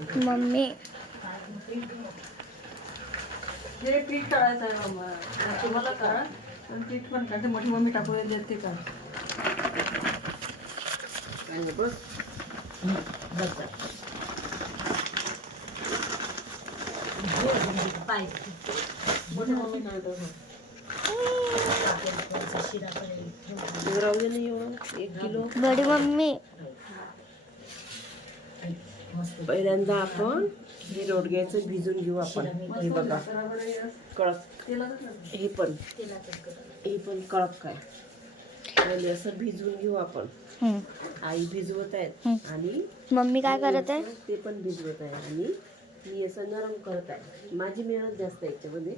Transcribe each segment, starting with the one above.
Mummy. हे पीठ काढायचं आहे मम्मा तुम्हाला काढ पण पीठ पण काढते. मोठी मम्मी टाकू देते का? आणि बस. मोठी मम्मी काढतो एक किलो बडी मम्मी. पहिल्यांदा आपण हे रोडग्याचं भिजून घेऊ आपण. हे बघा. कळक हे पण. हे पण कळक काय? पहिले असं भिजवून घेऊ आपण. आई भिजवत आहेत आणि मम्मी काय करत आहे? ते पण भिजवत आहे आणि मी असं नरम करत आहे. माझी मेहनत जास्त आहे याच्यामध्ये.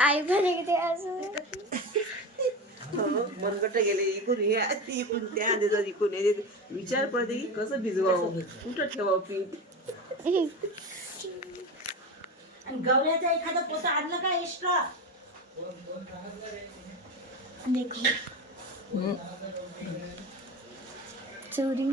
आई पण मनगट गेले इकून हे इकून त्या देतात इकून हे. विचार पडते की कसं भिजवावं कुठं ठेवावं पीठ? गवऱ्याचा एखादा पोता आणलं का एक्स्ट्रा देखो. चोरी.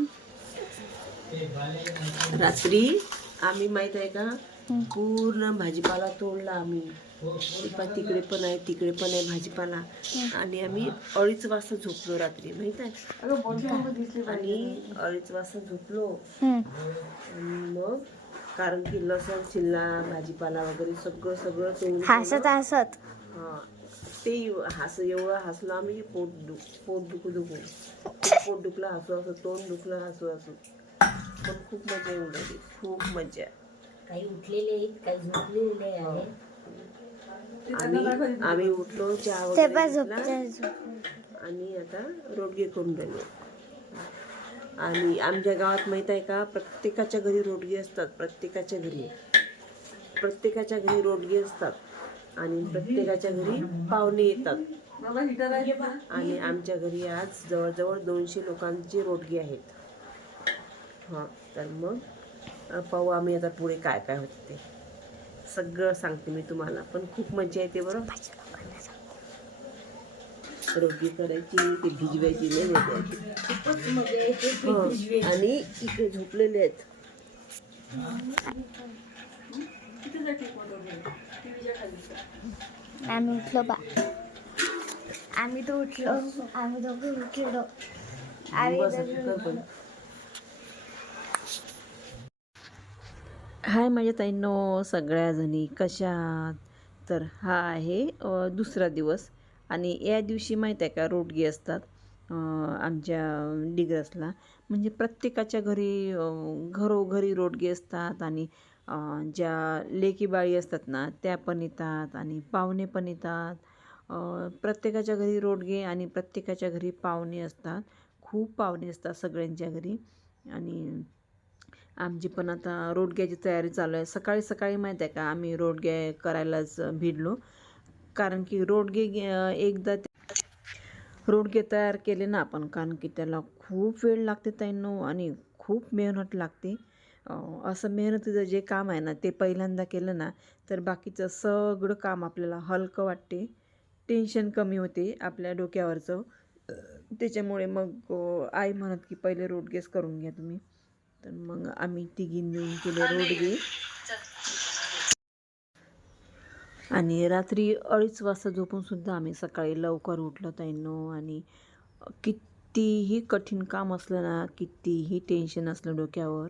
रात्री आम्ही माहीत आहे का? पूर्ण भाजीपाला तोडला आम्ही. पण तिकडे पण आहे तिकडे पण आहे भाजीपाला. आणि आम्ही अडीच वाजता झोपलो रात्री माहीत आहे? आणि अडीच वाजता झोपलो. मग कारण की लसण शिल्ला भाजीपाला वगैरे सगळं सगळं तोडून हसत हसत. हा. ते हस एवढं हसलो आम्ही पोट दु पोट दुखू दुखू. पोट दुखलं हसू हसू तोंड दुखलं हसू हसू. पण खूप मजा राहिली खूप मजा. काही उठलेले आहेत काही झोपलेले आहे आम्ही आम्ही उठलो चहा वगैरे आणि आता रोडगे करून राहिलो. आणि आमच्या गावात माहीत आहे का प्रत्येकाच्या घरी रोडगे असतात प्रत्येकाच्या घरी. प्रत्येकाच्या घरी रोडगे असतात आणि प्रत्येकाच्या घरी पाहुणे येतात. आणि आमच्या घरी आज जवळजवळ दोनशे लोकांचे रोडगे आहेत. हां तर मग पाहू आम्ही आता पुढे काय काय होतं. ते सगळं सांगते मी तुम्हाला. पण खूप मजा येते बरं? रोडगी करायची ते भिजवायची लय मजा येते खूपच मजा येते हं. आणि इकडे झोपलेले आहेत. आम्ही उठलो बा. आम्ही तर उठलो. आम्ही दोघं उठलो आम्ही बस, दोघं कर पण. हाय माझ्या ताईंनो सगळ्याजणी कशात कशा तर हा आहे दुसरा दिवस. आणि या दिवशी माहीत आहे का रोडगे असतात आमच्या डिग्रसला. म्हणजे प्रत्येकाच्या घरी घरोघरी रोडगे असतात आणि ज्या लेकी बाळी असतात ना त्या पण येतात आणि पाहुणे पण येतात. प्रत्येकाच्या घरी रोडगे आणि प्रत्येकाच्या घरी पाहुणे असतात. खूप पाहुणे असतात सगळ्यांच्या घरी. आणि आमची पण आता रोडग्याची तयारी चालू आहे. सकाळी सकाळी माहीत आहे का आम्ही रोडगे करायलाच भिडलो कारण की रोडगे गे- एकदा रोडगे तयार केले ना आपण कारण की त्याला खूप वेळ लागते ताईंनो आणि खूप मेहनत लागते. असं मेहनतीचं जे काम आहे ना ते पहिल्यांदा केलं ना तर बाकीचं सगळं काम आपल्याला हलकं वाटते. टेन्शन कमी होते आपल्या डोक्यावरचं. त्याच्यामुळे मग आई म्हणत की पहिले रोडगेस करून घ्या तुम्ही. तर मग आम्ही तिघी मिळून केले रोडगे आणि रात्री अडीच वाजता झोपून सुद्धा आम्ही सकाळी लवकर उठलो ताईंनो. आणि कितीही कठीण काम असलं ना कितीही टेन्शन असलं डोक्यावर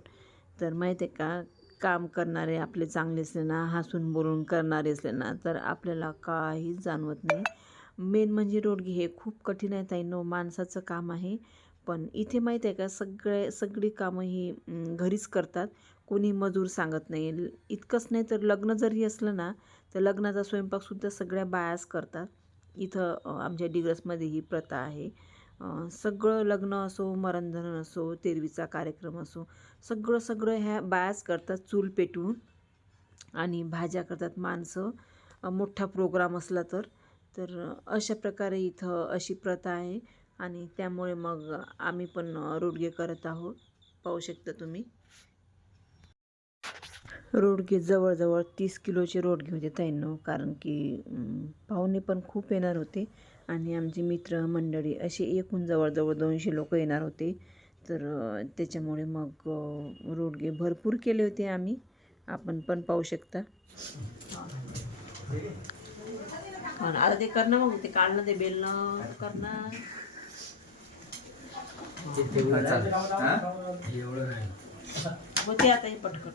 तर माहीत आहे का काम करणारे आपले चांगले असले ना हसून बोलून करणारे असले ना तर आपल्याला काहीच जाणवत नाही. मेन म्हणजे रोडगे हे खूप कठीण आहे ताईंनो. माणसाचं काम आहे. पण इथे माहीत आहे का सगळे सगळी कामं ही घरीच करतात. कोणी मजूर सांगत नाही इतकंच नाही तर लग्न जरी असलं ना तर लग्नाचा स्वयंपाकसुद्धा सगळ्या बायाच करतात. इथं आमच्या डिग्रसमध्ये ही प्रथा आहे. सगळं लग्न असो मरणधरण असो तेरवीचा कार्यक्रम असो सगळं सगळं ह्या बायाच करतात चूल पेटवून. आणि भाज्या करतात माणसं. मोठा प्रोग्राम असला तर तर अशा प्रकारे इथं अशी प्रथा आहे. आणि त्यामुळे मग आम्ही पण रोडगे करत आहोत. पाहू शकता तुम्ही. रोडगे जवळजवळ तीस किलोचे रोडगे होते ताईंनो कारण की पाहुणे पण खूप येणार होते. आणि आमचे मित्र मंडळी असे एकूण जवळजवळ दोनशे लोक येणार होते. तर त्याच्यामुळे मग रोडगे भरपूर केले होते आम्ही. आपण पण पाहू शकता. आता ते करणं मग ते काढणं ते बेलणं करणं होते आता हे पटकन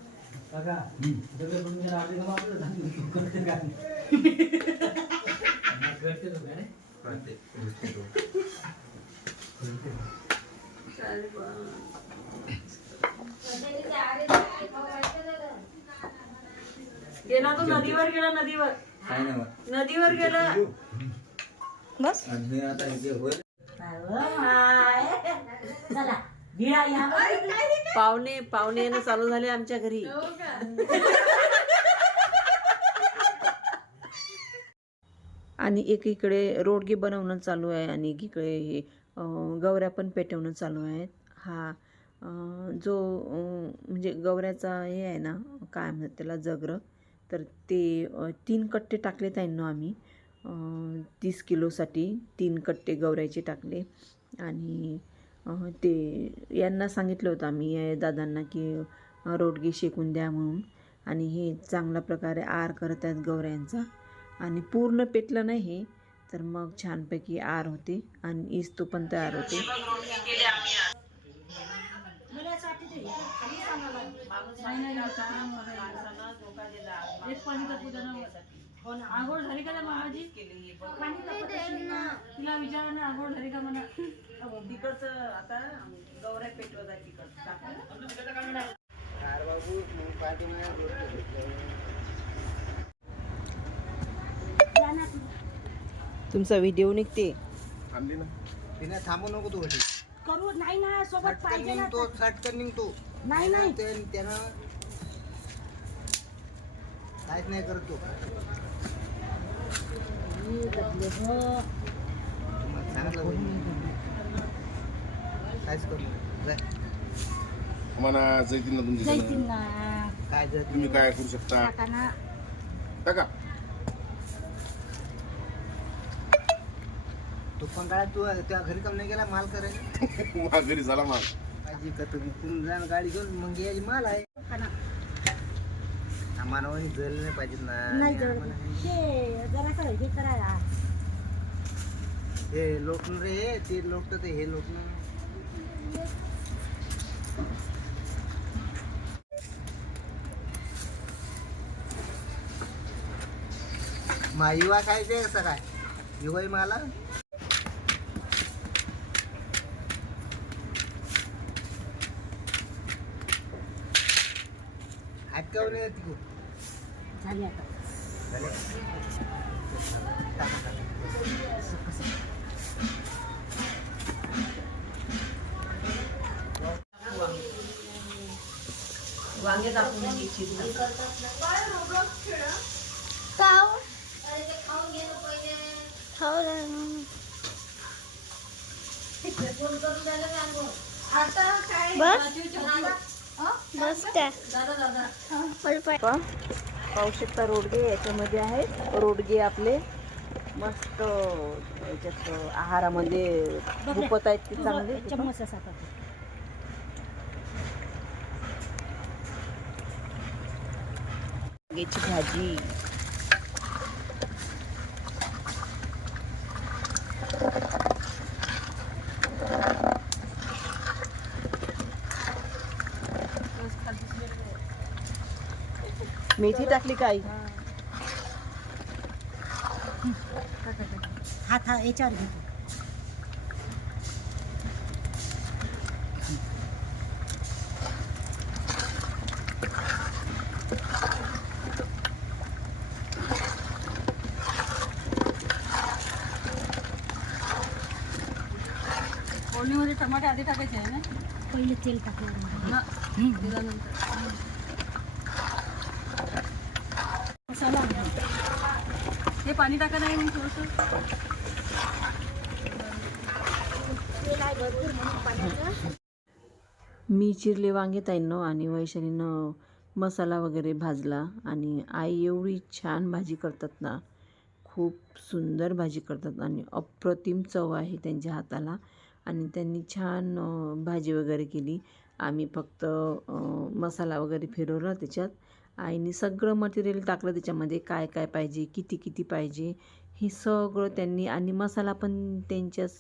गेला तो नदीवर गेला नदीवर. काय नाही नदीवर गेला बस आता होईल. चला भिडा या. पाहुणे पाहुणे येणं चालू झाले आमच्या घरी. आणि एकीकडे रोडगे बनवणं चालू आहे आणि एकीकडे हे गवऱ्या पण पेटवणं चालू आहेत. हा जो म्हणजे गवऱ्याचा हे आहे ना काय म्हणतात त्याला जगर. तर ते तीन कट्टे टाकले ताईंनो आम्ही. तीस किलोसाठी तीन कट्टे गवऱ्याचे टाकले. आणि ते यांना सांगितलं होतं आम्ही या दादांना की रोडगे शेकून द्या म्हणून. आणि हे चांगल्या प्रकारे आर करत आहेत गवऱ्यांचा आणि पूर्ण पेटलं नाही हे तर मग छानपैकी आर होते. आणि इस्तू पण तयार होते. ना. आंघोळ झाली का त्या मामाजी तिला विचारा ना. आंघोळ झाली का म्हणा? तिकडचं आता गवऱ्या पेटवत आहे तिकडचं तुमचा व्हिडिओ निघते. थांबली ना. तिने थांबू नको तू करू नाही ना सोबत पाहिजे ना निघतो सटकन निघतो. नाही नाही. ते- त्यानं काहीच नाही करत तो तुम्हाला सांगितलं होतं. काहीच करू नको. जाय. म्हणा जैतीन तुमची जैतीन काय जर तुम्ही काय करू शकता? टाका ना टाका. तू पण काय तू त्या घरी कम नाही गेला माल करायला घरी झाला माल. माझी का तुम्ही तुम्ही जा ना गाडी घेऊन मग यायची माल आहे. म्हणे जल नाही पाहिजेत ना. नाही आणि जड आम्हाला ते जरा हे करायला हे लोटून रे हे, ते लोटत ते हे लोटणं मा युवा काय ते कसं काय? युवा मला? अटकावून येते तू झाली आता टाका, टाका. वांगे दाखवून बस. त्या. पहा, शकता रोडगे याच्यामध्ये आहेत. रोडगे आपले मस्त याच्यात आहारामध्ये भुपत आहेत ते चांगले. चम्मच असा टाक. वांग्याची भाजी. मेथी टाकली काय हात हा याच्यावर घेतो फोडणीमध्ये टमाटे आधी टाकायचे आहे ना? पहिले तेल टाकलं ना दिल्यानंतर मसाला हे पाणी टाका नाही मग थोडंसं. मी चिरले वांगे ताईंनो आणि वैशालीनं मसाला वगैरे भाजला आणि आई एवढी छान भाजी करतात ना खूप सुंदर भाजी करतात आणि अप्रतिम चव आहे त्यांच्या हाताला आणि त्यांनी छान भाजी वगैरे केली. आम्ही फक्त मसाला वगैरे फिरवला त्याच्यात. आईने सगळं मटेरियल टाकलं त्याच्यामध्ये काय काय पाहिजे किती किती पाहिजे हे सगळं त्यांनी आणि मसाला पण त्यांच्याच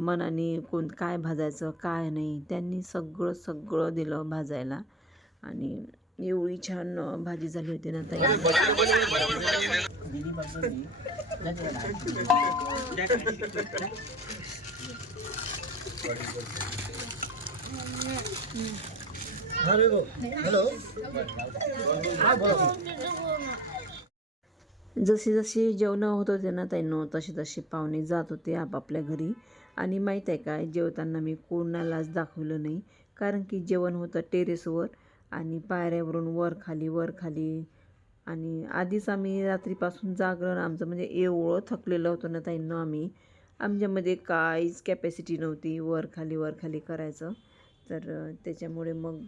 मनाने कोण काय भाजायचं काय नाही त्यांनी सगळं सगळं दिलं भाजायला. आणि एवढी छान भाजी झाली होती ना ताई. जशी जशी जेवणं होत होते ना त्यांना तशी तशी पाहुणे जात होते आपापल्या घरी. आणि माहीत आहे काय जेवताना मी कोणालाच दाखवलं नाही कारण की जेवण होतं टेरेसवर आणि पायऱ्यावरून वर खाली वर खाली. आणि आधीच आम्ही रात्रीपासून जागरण आमचं म्हणजे एवढं थकलेलं होतं ना ताईंना आम्ही. आमच्यामध्ये काहीच कॅपॅसिटी नव्हती वर खाली वर खाली करायचं. तर त्याच्यामुळे मग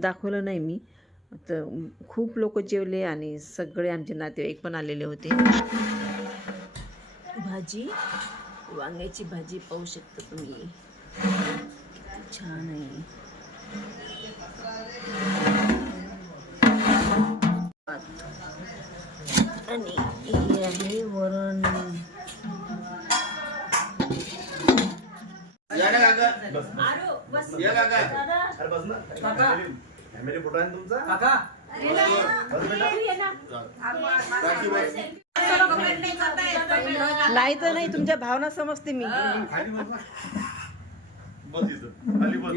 दाखवलं नाही मी. तर खूप लोक जेवले आणि सगळे आमचे नातेवाईक पण आलेले होते. भाजी? वांग्याची भाजी पाहू शकता तुम्ही. छान आहे. आणि हे आहे वरण. या ना काका. या काका. फॅमिली फोटो आहे ना तुमचा? काका. काकी बस. नाही तर नाही तुमच्या भावना समजते मी. खाली बस ना. बस इथं. खाली बस.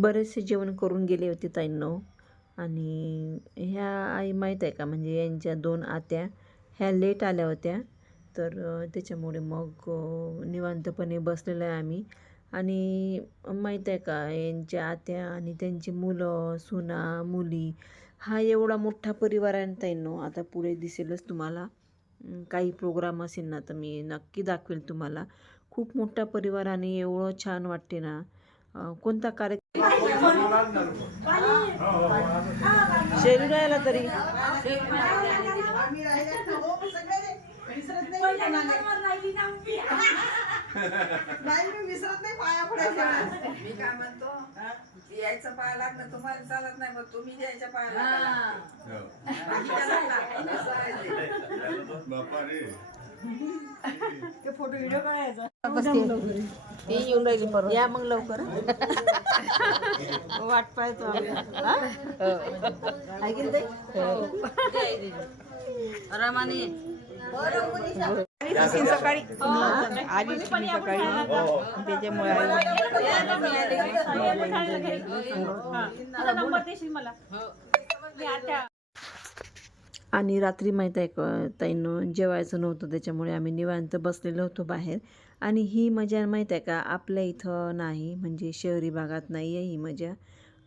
बरेचसे जेवण करून गेले होते ताईंनो. आणि ह्या आई माहीत आहे का? म्हणजे यांच्या दोन आत्या ह्या लेट आल्या होत्या. तर त्याच्यामुळे मग निवांतपणे बसलेलं आहे आम्ही. आणि माहीत आहे का यांच्या आत्या आणि त्यांची मुलं सुना मुली हा एवढा मोठा परिवार आहे ना ताईंनो आता पुढे दिसेलच तुम्हाला. काही प्रोग्राम असेल ना तर मी नक्की दाखवेल तुम्हाला. खूप मोठा परिवार आणि एवढं छान वाटते ना. कोणता कार्यक्रम? शेरू राहिला तरी मी. काय म्हणतो यायचं पाया लागलं तुम्हाला चालत नाही मग तुम्ही यायच्या पाया लागला बापा रे. फोटो व्हिडिओ काढायचा. या मग लवकर. वाट पाहतो आम्ही. रमानी. सकाळी? आली सकाळी. त्याच्यामुळे देशील मला. मी आता आणि रात्री माहीत आहे का ताईनं जेवायचं नव्हतं त्याच्यामुळे आम्ही निवांत बसलेलो होतो बाहेर. आणि ही मजा माहीत आहे का आपल्या इथं नाही म्हणजे शहरी भागात नाही आहे ही मजा.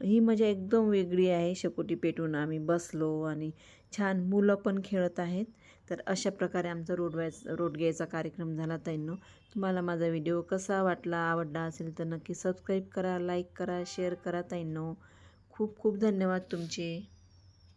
ही मजा एकदम वेगळी आहे शेकोटी पेटून आम्ही बसलो आणि छान मुलं पण खेळत आहेत. तर अशा प्रकारे आमचा रोडवायच रोडगेचा कार्यक्रम झाला ताईंनो. तुम्हाला माझा व्हिडिओ कसा वाटला आवडला असेल तर नक्की सबस्क्राईब करा लाईक करा शेअर करा ताईंनो. खूप खूप धन्यवाद तुमचे.